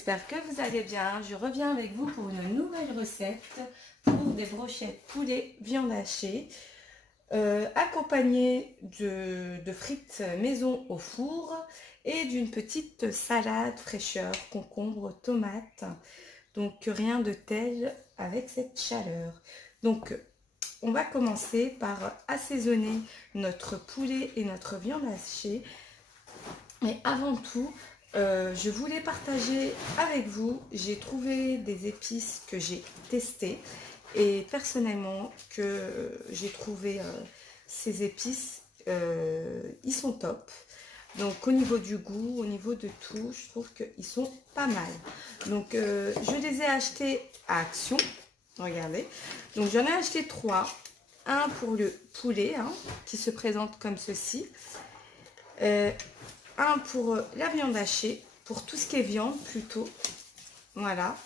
j'espère que vous allez bien. Je reviens avec vous pour une nouvelle recette pour des brochettes poulet viande hachée accompagnées de frites maison au four et d'une petite salade fraîcheur, concombre, tomate. Donc rien de tel avec cette chaleur. Donc on va commencer par assaisonner notre poulet et notre viande hachée. Mais avant tout, je voulais partager avec vous, j'ai trouvé des épices que j'ai testées et personnellement que j'ai trouvé ces épices, ils sont top. Donc au niveau du goût, au niveau de tout, je trouve qu'ils sont pas mal. Donc je les ai achetés à Action, regardez. Donc j'en ai acheté 3. Un pour le poulet, hein, qui se présente comme ceci. Un pour la viande hachée, pour tout ce qui est viande plutôt, voilà,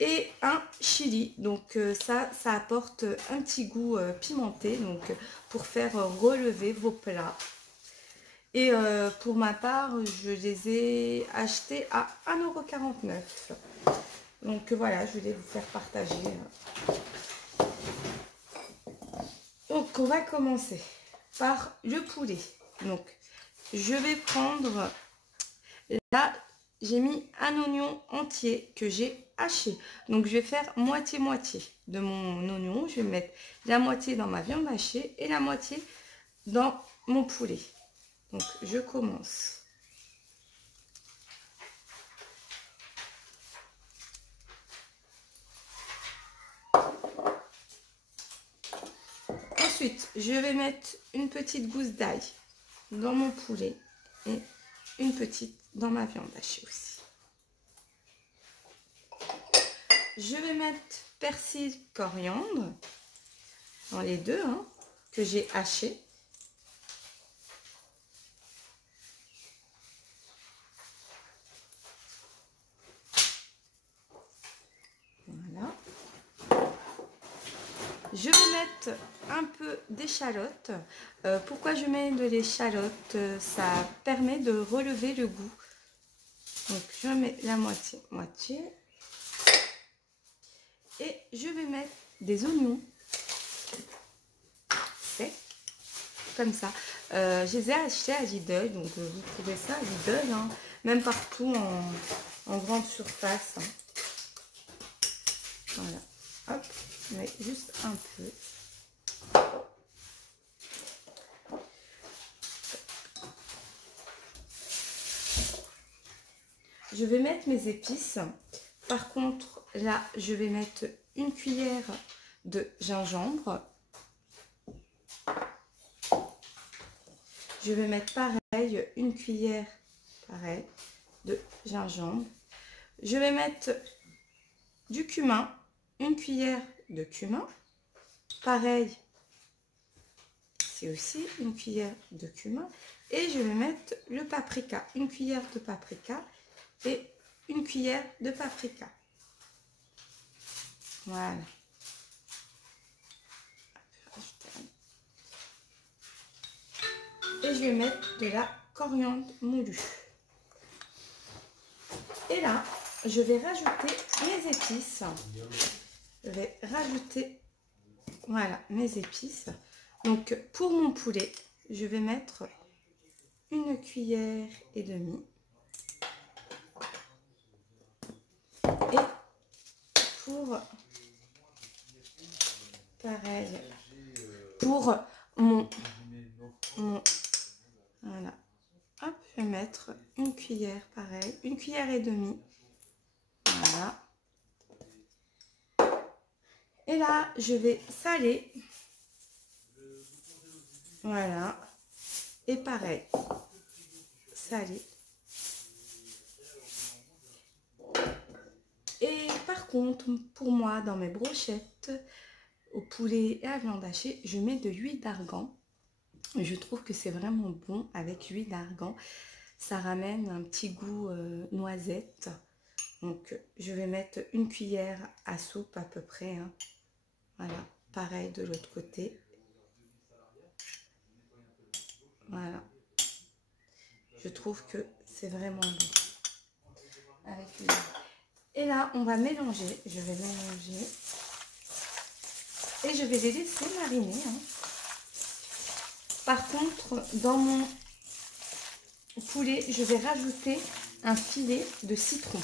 et un chili, donc ça apporte un petit goût pimenté, donc pour faire relever vos plats. Et pour ma part, je les ai achetés à 1,49 €. Donc voilà, je voulais vous faire partager. Donc on va commencer par le poulet. Donc je vais prendre, là j'ai mis un oignon entier que j'ai haché. Donc je vais faire moitié-moitié de mon oignon. Je vais mettre la moitié dans ma viande hachée et la moitié dans mon poulet. Donc je commence. Ensuite, je vais mettre une petite gousse d'ail dans mon poulet et une petite dans ma viande hachée aussi. Je vais mettre persil, coriandre dans les deux, hein, que j'ai haché. Voilà. Je vais mettre un peu d'échalote. Pourquoi je mets de l'échalote? Ça permet de relever le goût. Donc je mets la moitié. Et je vais mettre des oignons secs, comme ça. Je les ai achetés à Lidl, donc vous trouvez ça à Lidl, hein, même partout en grande surface. Hein. Voilà, hop, mais juste un peu. Je vais mettre mes épices. Par contre, là, je vais mettre une cuillère de gingembre. Je vais mettre pareil, une cuillère pareil de gingembre. Je vais mettre du cumin, une cuillère de cumin. Pareil, c'est aussi une cuillère de cumin. Et je vais mettre le paprika, une cuillère de paprika et une cuillère de paprika. Voilà. Et je vais mettre de la coriandre moulue. Et là, je vais rajouter mes épices. Je vais rajouter, voilà, mes épices. Donc, pour mon poulet, je vais mettre une cuillère et demie. Et pour, pareil, pour mon voilà, hop, je vais mettre une cuillère, pareil, une cuillère et demie. Voilà. Et là, je vais saler. Voilà. Et pareil, saler. Et par contre, pour moi, dans mes brochettes, au poulet et à la viande hachée, je mets de l'huile d'argan. Je trouve que c'est vraiment bon avec l'huile d'argan. Ça ramène un petit goût noisette. Donc, je vais mettre une cuillère à soupe à peu près. Hein. Voilà, pareil de l'autre côté. Voilà. Je trouve que c'est vraiment bon. avec l'huile. Et là, on va mélanger. Je vais mélanger. Et je vais les laisser mariner. Par contre, dans mon poulet, je vais rajouter un filet de citron.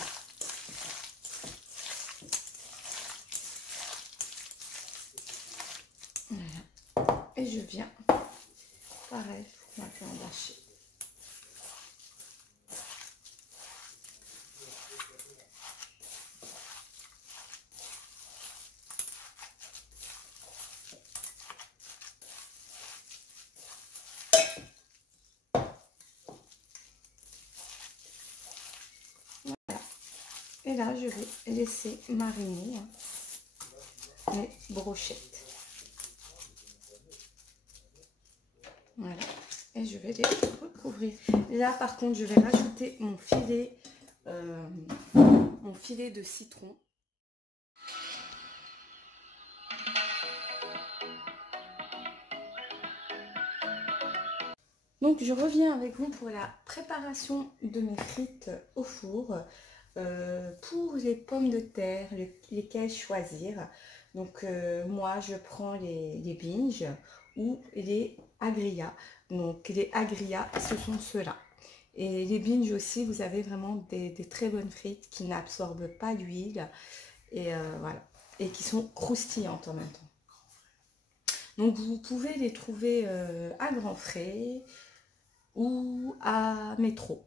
Voilà. Et je viens, pareil, maintenant lâcher. Et là, je vais laisser mariner mes brochettes. Voilà. Et je vais les recouvrir. Là, par contre, je vais rajouter mon filet de citron. Donc, je reviens avec vous pour la préparation de mes frites au four. Pour les pommes de terre, lesquelles choisir. Donc moi je prends les binges ou les agria. Donc les agria, ce sont ceux-là. Et les binges aussi, vous avez vraiment des très bonnes frites qui n'absorbent pas l'huile et voilà, et qui sont croustillantes en même temps. Donc vous pouvez les trouver à grands frais ou à métro.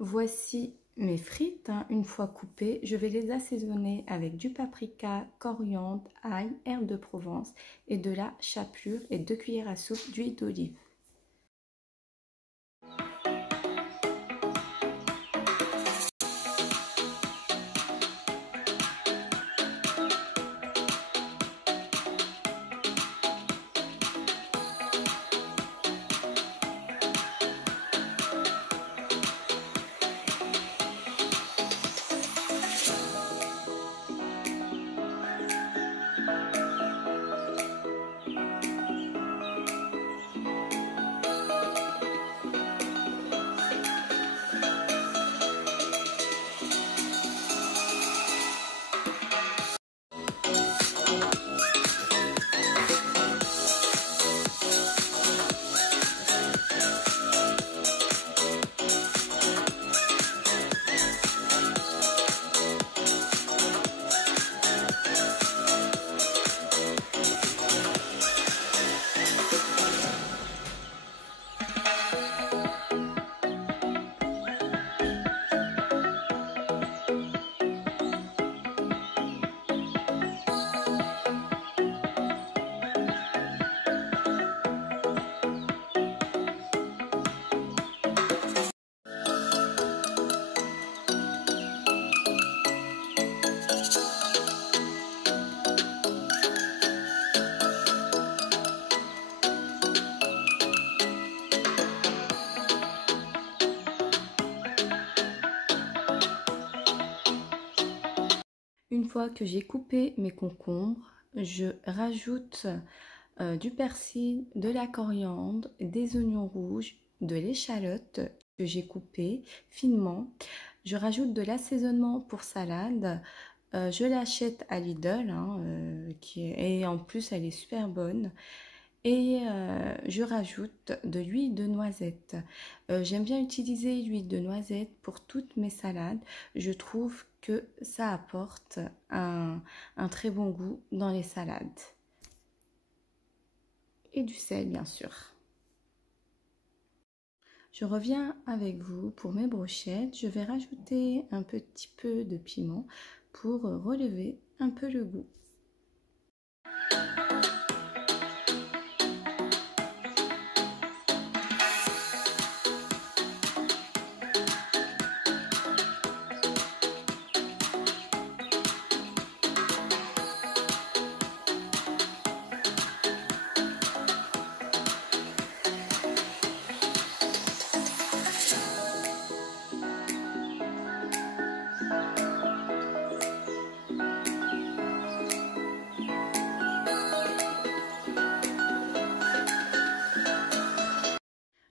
Voici mes frites, une fois coupées. Je vais les assaisonner avec du paprika, coriandre, ail, herbes de Provence et de la chapelure et 2 cuillères à soupe d'huile d'olive. Une fois que j'ai coupé mes concombres, je rajoute du persil, de la coriandre, des oignons rouges, de l'échalote que j'ai coupé finement. Je rajoute de l'assaisonnement pour salade. Je l'achète à Lidl et en plus elle est super bonne. Et je rajoute de l'huile de noisette. J'aime bien utiliser l'huile de noisette pour toutes mes salades. Je trouve que ça apporte un très bon goût dans les salades. Et du sel, bien sûr. Je reviens avec vous pour mes brochettes. Je vais rajouter un petit peu de piment pour relever un peu le goût.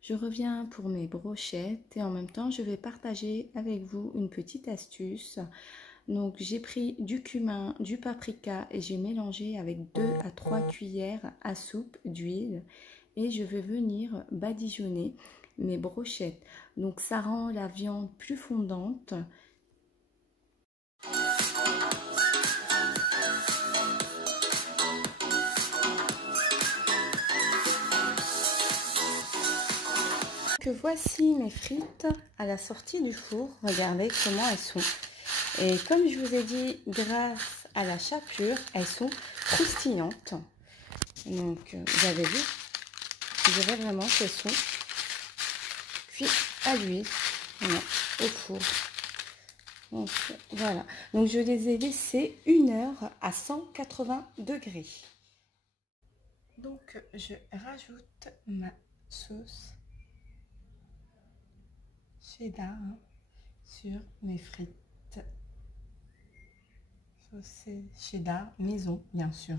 Je reviens pour mes brochettes et en même temps je vais partager avec vous une petite astuce. Donc j'ai pris du cumin, du paprika et j'ai mélangé avec 2 à 3 cuillères à soupe d'huile et je vais venir badigeonner mes brochettes. Donc ça rend la viande plus fondante. Que voici mes frites à la sortie du four. Regardez comment elles sont. Et comme je vous ai dit, grâce à la chapelure, elles sont croustillantes. Donc vous avez vu, vous avez vraiment qu'elles sont cuites à l'huile, voilà, au four. Donc voilà. Donc je les ai laissées 1 heure à 180 degrés. Donc je rajoute ma sauce cheddar sur mes frites. Sauce cheddar maison, bien sûr.